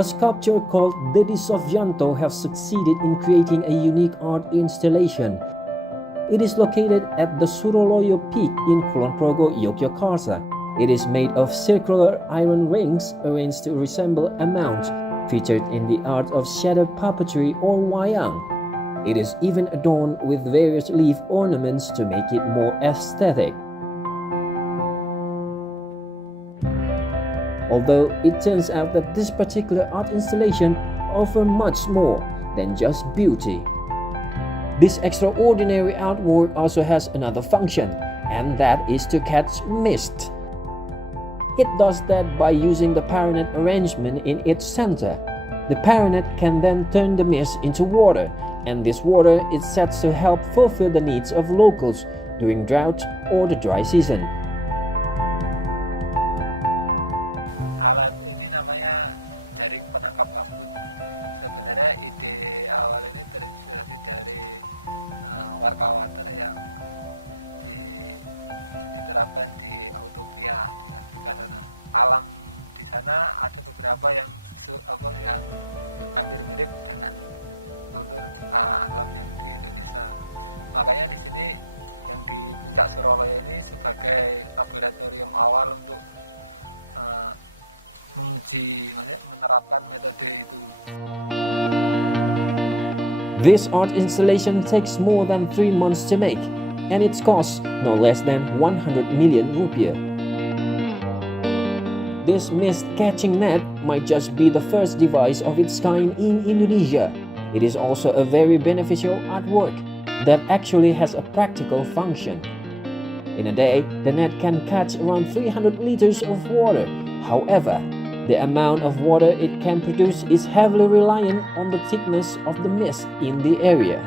a sculptor called Dedi Sofyanto has succeeded in creating a unique art installation. It is located at the Suroloyo peak in Kulonprogo, Yogyakarta. It is made of circular iron rings arranged to resemble a mount, featured in the art of shadow puppetry or wayang. It is even adorned with various leaf ornaments to make it more aesthetic. Although it turns out that this particular art installation offers much more than just beauty. This extraordinary artwork also has another function, and that is to catch mist. It does that by using the pyramid arrangement in its center. The pyramid can then turn the mist into water, and this water is said to help fulfill the needs of locals during drought or the dry season. Alam di sana ada beberapa yang makanya di sini yang di puncak Suroloyo ini sebagai laboratorium awal untuk menguji menerapkan metode ini. This art installation takes more than 3 months to make, and its cost no less than 100 million rupiah. This mist-catching net might just be the first device of its kind in Indonesia. It is also a very beneficial artwork that actually has a practical function. In a day, the net can catch around 300 liters of water. However, the amount of water it can produce is heavily reliant on the thickness of the mist in the area.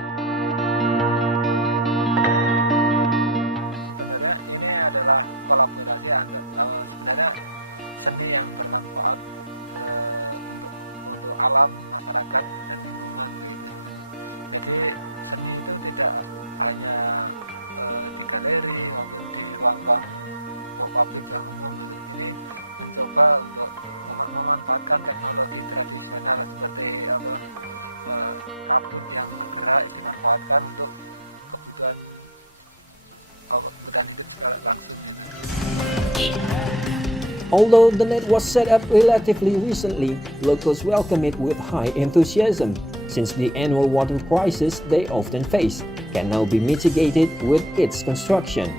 Although the net was set up relatively recently, locals welcome it with high enthusiasm, since the annual water crisis they often face can now be mitigated with its construction.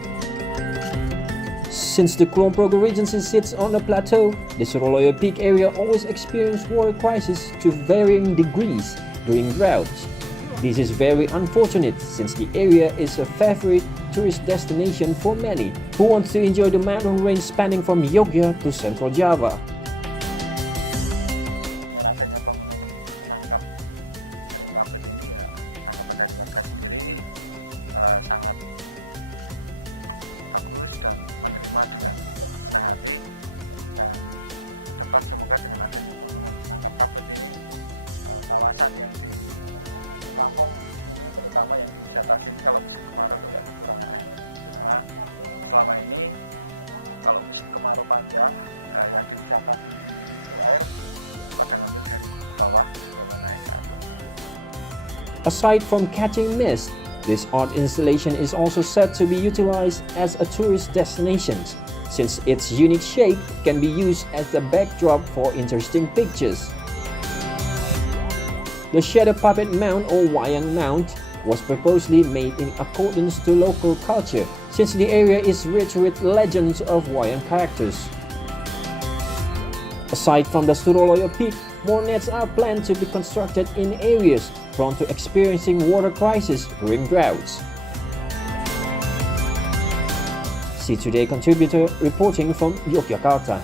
Since the Kulonprogo Regency sits on a plateau, the Suroloyo peak area always experiences water crisis to varying degrees during droughts. This is very unfortunate since the area is a favorite tourist destination for many who want to enjoy the mountain range spanning from Yogyakarta to Central Java. Selama ini kalau musim kemarau panjang nggak ada wisata air pada bawah. Aside from catching mist, this art installation is also said to be utilized as a tourist destination, since its unique shape can be used as a backdrop for interesting pictures. The shadow puppet mount or wayang mount was purposely made in accordance to local culture, since the area is rich with legends of wayang characters. Aside from the Suroloyo peak, more nets are planned to be constructed in areas prone to experiencing water crisis during droughts. See Today contributor reporting from Yogyakarta.